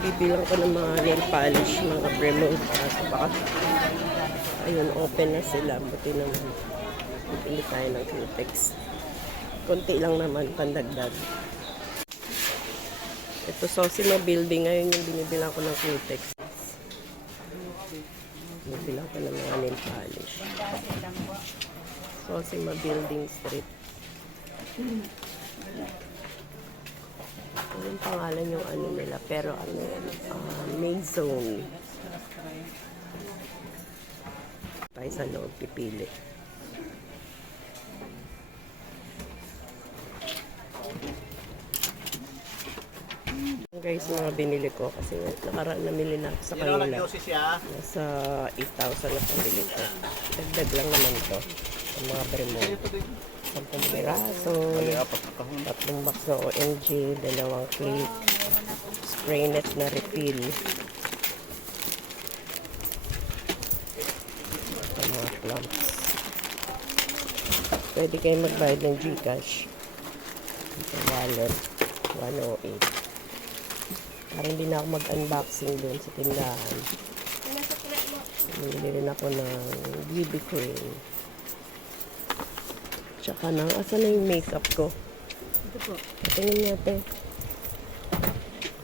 Bibilang ko ng mga nail polish, mga Bremont. Kaso baka, ayun, open na sila. Buti naman. Bibili tayo ng Cutex. Konti lang naman, pandagdag. Ito, Sosimo Building. Ngayon yung binibilang ko ng Cutex. Binibilang ko ng mga nail polish. Sosimo Building Street. Ano yung pangalan yung ano nila? Pero ano yan? Maison. Tayo sa loob pipili. Guys, mga binili ko kasi nakaraan namili na ako sa kanila. Nasa 8,000 na pabili ko. Dagdag lang naman to. Ang mga Bremont. 10 piraso. 3 box na OMG. 2 click. Spray net na refill. Ito mga plumps. Pwede kayo magbayad ng Gcash. Ito wallet. 108. Parang hindi na ako mag-unboxing doon sa tindahan. Bumili rin ako ng BB cream. Tsaka na, asan na yung makeup ko? Ito po. Tingnan natin.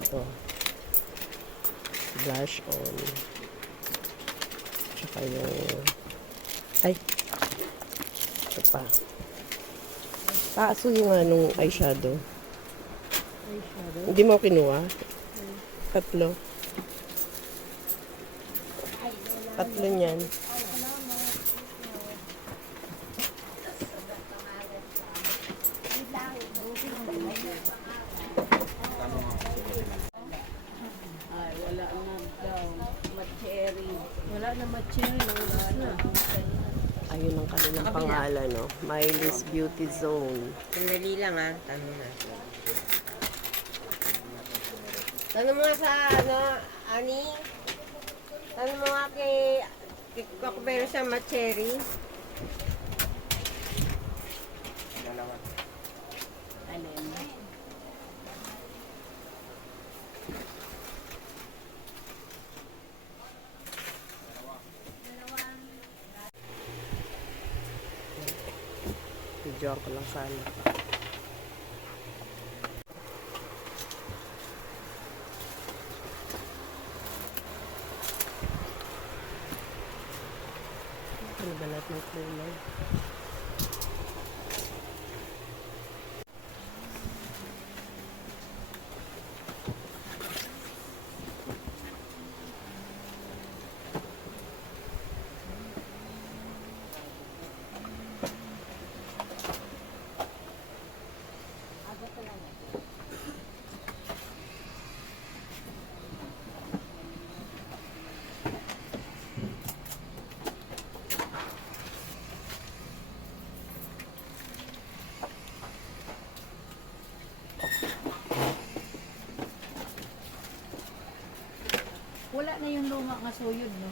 Ito. Blush on. Tsaka yung... Ay! Ito pa. Taaso yung anong eyeshadow. Eyeshadow? Hindi mo kinuha? 3. 3 niyan. Ay, wala na daw. Matcherry. Wala na matcherry. Wala na. Ayun ang kanilang pangalan, no? Miley's Beauty Zone. Sandali lang ha, tanong na. Tanong mo nga sa ano, Ani? Tanong mo nga kay Kakubero sa Matcherry. Alin? Videoan ko lang sana. Ano ba lahat ng kulay? Wala na yung luma nga suyod, no?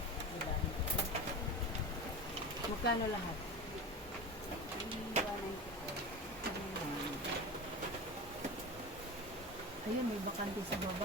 Magkano lahat? Ayun, may bakante sa baba.